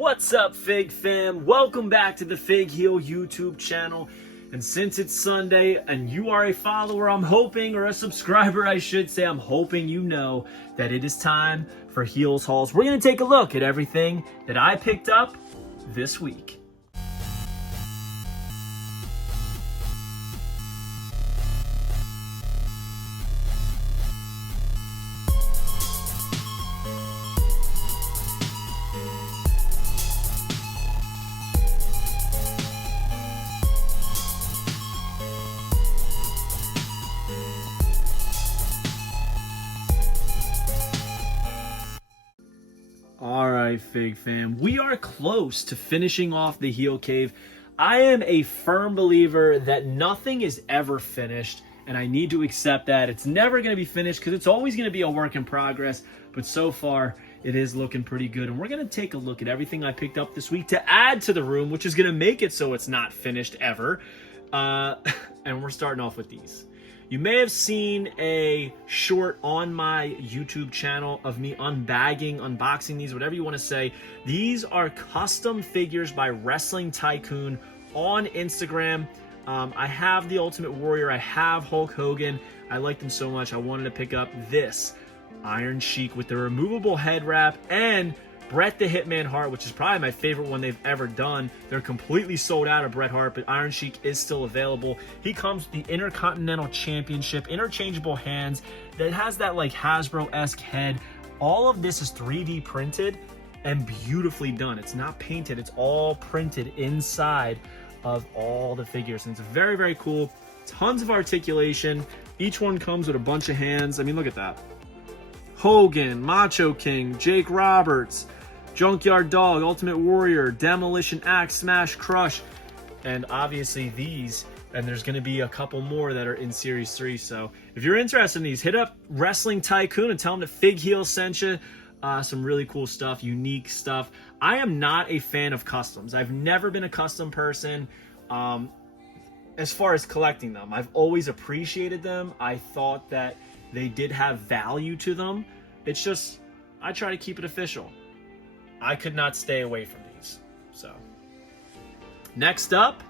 What's up, Fig fam? Welcome back to the Fig Heel YouTube channel. And since it's Sunday and you are a follower, I'm hoping, or a subscriber I should say, I'm hoping you know that it is time for Heels Hauls. We're going to take a look at everything that I picked up this week. Alright, Fig fam, we are close to finishing off the heel cave. I am a firm believer that nothing is ever finished, and I need to accept that. It's never going to be finished because it's always going to be a work in progress, but so far it is looking pretty good. And we're going to take a look at everything I picked up this week to add to the room, which is going to make it so it's not finished ever. And we're starting off with these. You may have seen a short on my YouTube channel of me unboxing these, whatever you want to say. These are custom figures by Wrestling Tycoon on Instagram. I have the Ultimate Warrior. I have Hulk Hogan. I like them so much. I wanted to pick up this Iron Sheik with the removable head wrap and Bret the Hitman Hart, which is probably my favorite one they've ever done. They're completely sold out of Bret Hart, but Iron Sheik is still available. He comes with the Intercontinental Championship, interchangeable hands, that has that like Hasbro-esque head. All of this is 3D printed and beautifully done. It's not painted, it's all printed inside of all the figures. And it's very, very cool. Tons of articulation. Each one comes with a bunch of hands. I mean, look at that. Hogan, Macho King, Jake Roberts, Junkyard Dog, Ultimate Warrior, Demolition Axe, Smash Crush, and obviously these, and there's going to be a couple more that are in Series 3. So if you're interested in these, hit up Wrestling Tycoon and tell them that Fig Heel sent you. Some really cool stuff, unique stuff. I am not a fan of customs. I've never been a custom person as far as collecting them. I've always appreciated them. I thought that they did have value to them. It's just, I try to keep it official. I could not stay away from these. So, next up,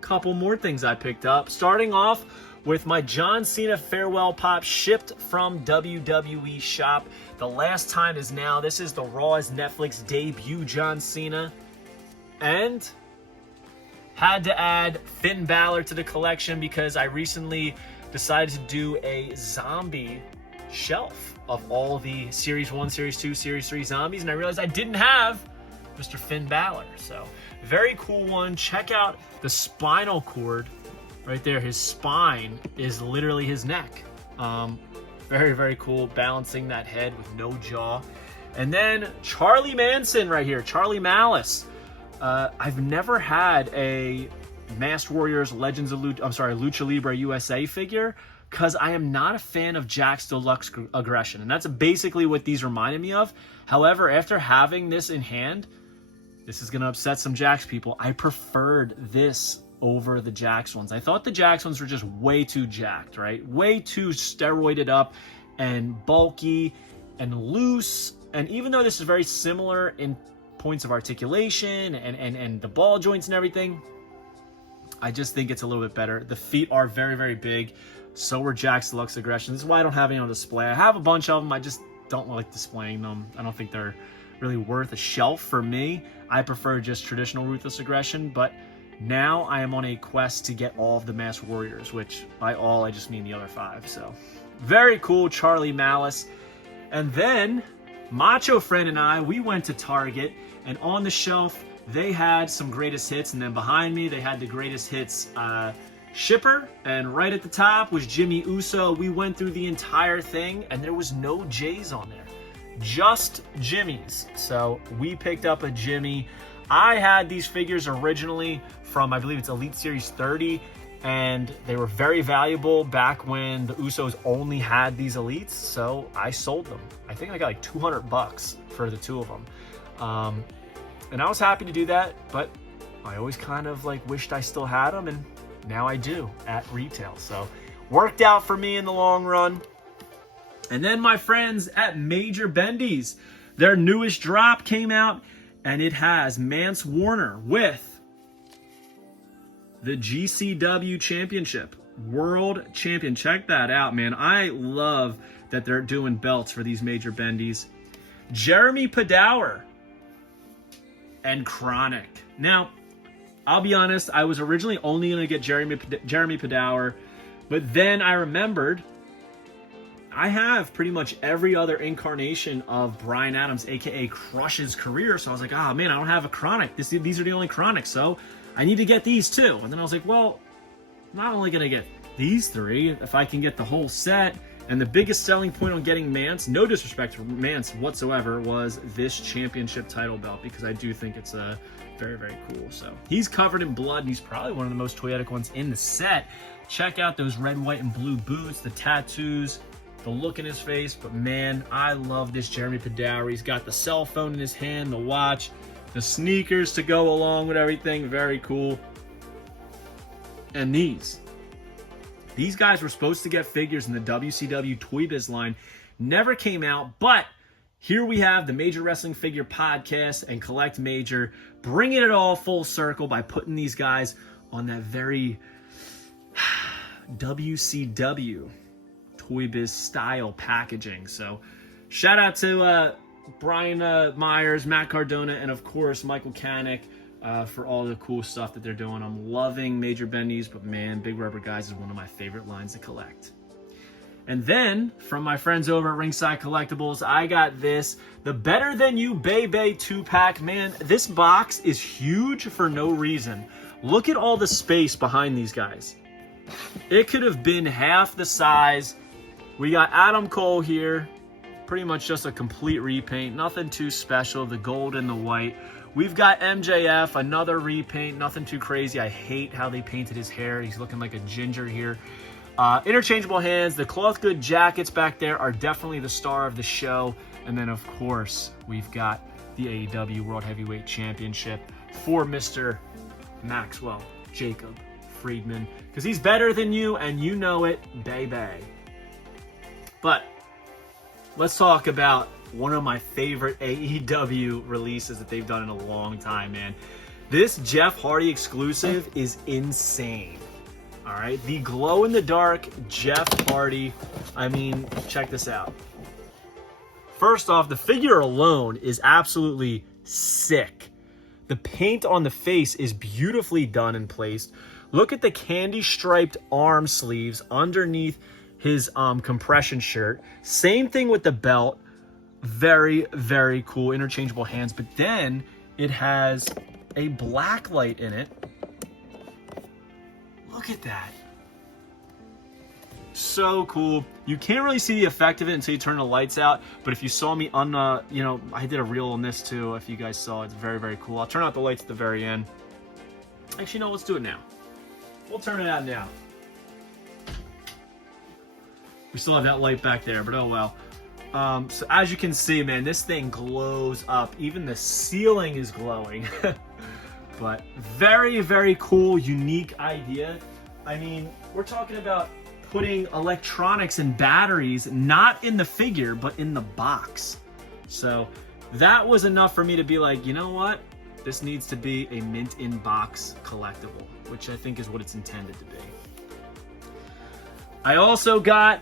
couple more things I picked up. Starting off with my John Cena Farewell Pop shipped from WWE Shop. The last time is now. This is the Raw as Netflix debut John Cena. And had to add Finn Balor to the collection because I recently decided to do a zombie shelf of all the Series 1, Series 2, Series 3 zombies, and I realized I didn't have Mr. Finn Balor. So, very cool one. Check out the spinal cord right there. His spine is literally his neck. Very, very cool. Balancing that head with no jaw. And then Charlie Manson right here. Charlie Malice. I've never had a Masked Warriors Lucha Libre USA figure because I am not a fan of Jack's Deluxe Aggression, and that's basically what these reminded me of. However, after having this in hand, this is going to upset some Jax people. I preferred this over the Jax ones. I thought the Jax ones were just way too jacked, right? Way too steroided up and bulky and loose. And even though this is very similar in points of articulation and the ball joints and everything, I just think it's a little bit better. The feet are very, very big. So are Jack's Deluxe Aggression. This is why I don't have any on display. I have a bunch of them. I just don't like displaying them. I don't think they're really worth a shelf for me. I prefer just traditional Ruthless Aggression. But now I am on a quest to get all of the Masked Warriors, which by all I just mean the other 5. So very cool, Charlie Malice. And then Macho Friend and I, we went to Target, and on the shelf they had some greatest hits, and then behind me they had the greatest hits shipper, and right at the top was Jimmy Uso. We went through the entire thing and there was no J's on there, just Jimmys. So we picked up a Jimmy. I had these figures originally from, I believe it's Elite Series 30, and they were very valuable back when the Usos only had these Elites, so I sold them. I think I got like $200 for the 2 of them. And I was happy to do that, but I always kind of like wished I still had them, and now I do at retail. So worked out for me in the long run. And then my friends at Major Bendy's, their newest drop came out, And it has Mance Warner with the GCW Championship. World Champion. Check that out, man. I love that they're doing belts for these major bendies. Jeremy Padawer and Chronic. Now, I'll be honest, I was originally only going to get Jeremy Padawer, but then I remembered I have pretty much every other incarnation of Bryan Adams, aka Crush's career, so I was like, oh man, I don't have a Chronic. These are the only Chronics, so I need to get these too. And then I was like, well, I'm not only going to get these three, if I can get the whole set. And the biggest selling point on getting Mance, no disrespect to Mance whatsoever, was this championship title belt, because I do think it's very, very cool. So he's covered in blood, and he's probably one of the most toyetic ones in the set. Check out those red, white, and blue boots, the tattoos, the look in his face. But man, I love this Jeremy Padawer. He's got the cell phone in his hand, the watch, the sneakers to go along with everything. Very cool. And these guys were supposed to get figures in the WCW Toy Biz line. Never came out, but here we have the Major Wrestling Figure Podcast and Collect Major bringing it all full circle by putting these guys on that very WCW Toy Biz style packaging. So shout out to Brian Myers, Matt Cardona, and of course Michael Canick for all the cool stuff that they're doing. I'm loving Major Bendies, but man, Big Rubber Guys is one of my favorite lines to collect. And then from my friends over at Ringside Collectibles, I got this, the Better Than You Bebe 2-pack. Man, this box is huge for no reason. Look at all the space behind these guys. It could have been half the size. We got Adam Cole here, pretty much just a complete repaint, nothing too special, the gold and the white. We've got MJF, another repaint, nothing too crazy. I hate how they painted his hair. He's looking like a ginger here. Interchangeable hands. The cloth good jackets back there are definitely the star of the show. And then, of course, we've got the AEW World Heavyweight Championship for Mr. Maxwell Jacob Friedman, because he's better than you, and you know it, baby. But let's talk about one of my favorite AEW releases that they've done in a long time, man. This Jeff Hardy exclusive is insane. All right, the glow-in-the-dark Jeff Hardy. I mean, check this out. First off, the figure alone is absolutely sick. The paint on the face is beautifully done and placed. Look at the candy-striped arm sleeves underneath his compression shirt. Same thing with the belt. Very, very cool. Interchangeable hands. But then it has a black light in it. Look at that. So cool. You can't really see the effect of it until you turn the lights out. But if you saw me on I did a reel on this too. If you guys saw, it's very, very cool. I'll turn out the lights at the very end. Actually, no, let's do it now. We'll turn it out now. We still have that light back there, but oh well. So as you can see, man, this thing glows up. Even the ceiling is glowing. But very, very cool, unique idea. I mean, we're talking about putting electronics and batteries not in the figure, but in the box. So that was enough for me to be like, you know what? This needs to be a mint in box collectible, which I think is what it's intended to be. I also got,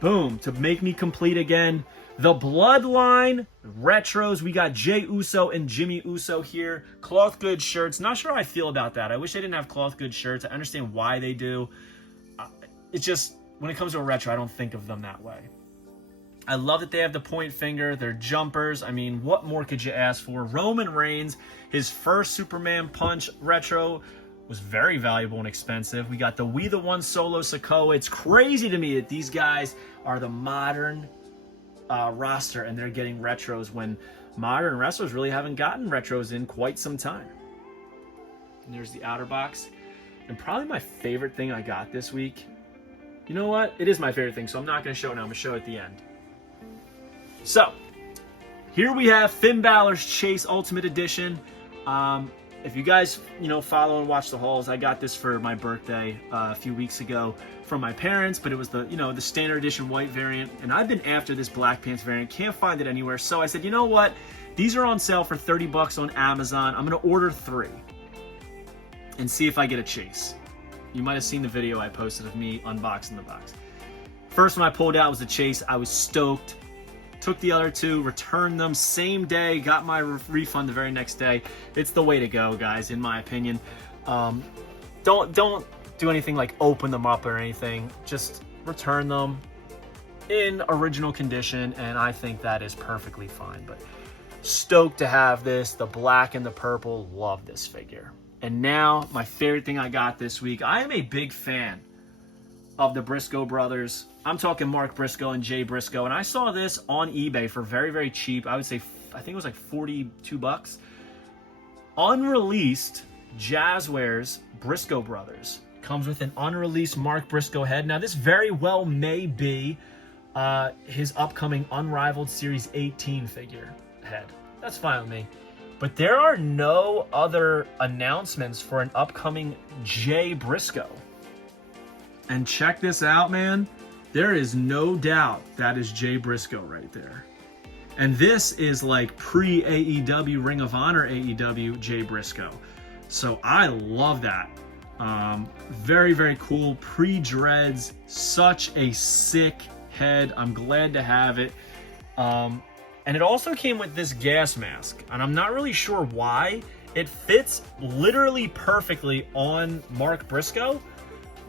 boom, to make me complete again, the Bloodline Retros. We got Jey Uso and Jimmy Uso here. Cloth good shirts. Not sure how I feel about that. I wish they didn't have cloth good shirts. I understand why they do. It's just, when it comes to a retro, I don't think of them that way. I love that they have the point finger. They're jumpers. I mean, what more could you ask for? Roman Reigns, his first Superman Punch retro, was very valuable and expensive. We got the We The One Solo Sikoa. It's crazy to me that these guys are the modern roster and they're getting retros when modern wrestlers really haven't gotten retros in quite some time. And there's the outer box. And probably my favorite thing I got this week. You know what? It is my favorite thing, so I'm not going to show it now. I'm going to show it at the end. So, here we have Finn Balor's Chase Ultimate Edition. And if you guys, follow and watch the hauls, I got this for my birthday a few weeks ago from my parents, but it was the, the standard edition white variant, and I've been after this black pants variant, can't find it anywhere, so I said, you know what, these are on sale for 30 bucks on Amazon, I'm gonna order 3 and see if I get a chase. You might have seen the video I posted of me unboxing the box. First one I pulled out was a chase. I was stoked. Took the other 2, returned them same day, got my refund the very next day. It's the way to go, guys, in my opinion. Don't do anything like open them up or anything. Just return them in original condition, and I think that is perfectly fine. But stoked to have this, the black and the purple. Love this figure. And now, my favorite thing I got this week. I am a big fan of the Briscoe brothers. I'm talking Mark Briscoe and Jay Briscoe, and I saw this on eBay for very, very cheap. I would say, I think it was like 42 bucks. Unreleased Jazzwares Briscoe brothers. Comes with an unreleased Mark Briscoe head. Now, this very well may be his upcoming Unrivaled Series 18 figure head. That's fine with me. But there are no other announcements for an upcoming Jay Briscoe. And check this out, man. There is no doubt that is Jay Briscoe right there. And this is like pre-AEW, Ring of Honor AEW Jay Briscoe. So I love that. Very, very cool. Pre-dreads. Such a sick head. I'm glad to have it. And it also came with this gas mask. And I'm not really sure why. It fits literally perfectly on Mark Briscoe.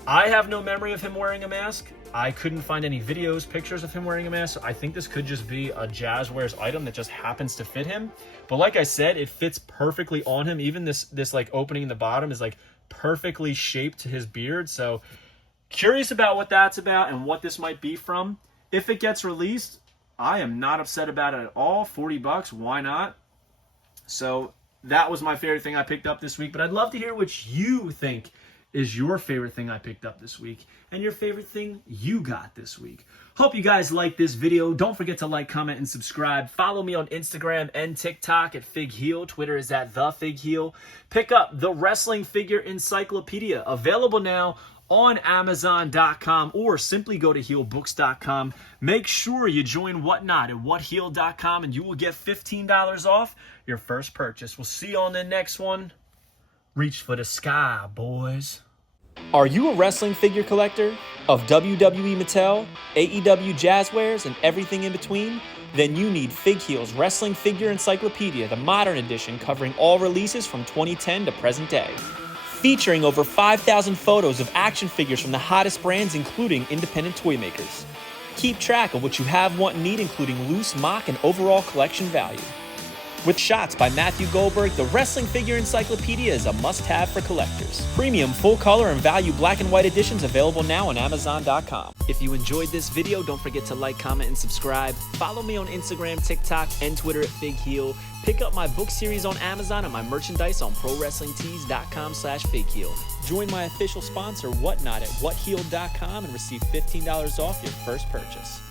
I have no memory of him wearing a mask. I couldn't find any videos, pictures of him wearing a mask. So I think this could just be a Jazzwares item that just happens to fit him. But like I said, it fits perfectly on him. Even this like opening in the bottom is like perfectly shaped to his beard. So curious about what that's about and what this might be from. If it gets released, I am not upset about it at all. 40 bucks, why not? So that was my favorite thing I picked up this week. But I'd love to hear what you think is your favorite thing I picked up this week and your favorite thing you got this week. Hope you guys liked this video. Don't forget to like, comment, and subscribe. Follow me on Instagram and TikTok at FigHeel. Twitter is at TheFigHeel. Pick up the Wrestling Figure Encyclopedia, available now on Amazon.com, or simply go to HeelBooks.com. Make sure you join Whatnot at WhatHeel.com and you will get $15 off your first purchase. We'll see you on the next one. Reach for the sky, boys. Are you a wrestling figure collector of WWE Mattel, AEW Jazzwares, and everything in between? Then you need FigHeel's Wrestling Figure Encyclopedia, the modern edition covering all releases from 2010 to present day. Featuring over 5,000 photos of action figures from the hottest brands, including independent toy makers. Keep track of what you have, want, and need, including loose, mock, and overall collection value. With shots by Matthew Goldberg, the Wrestling Figure Encyclopedia is a must-have for collectors. Premium full-color and value black and white editions available now on Amazon.com. If you enjoyed this video, don't forget to like, comment, and subscribe. Follow me on Instagram, TikTok, and Twitter at FigHeel. Pick up my book series on Amazon and my merchandise on ProWrestlingTees.com/FigHeel. Join my official sponsor, Whatnot, at WhatHeel.com and receive $15 off your first purchase.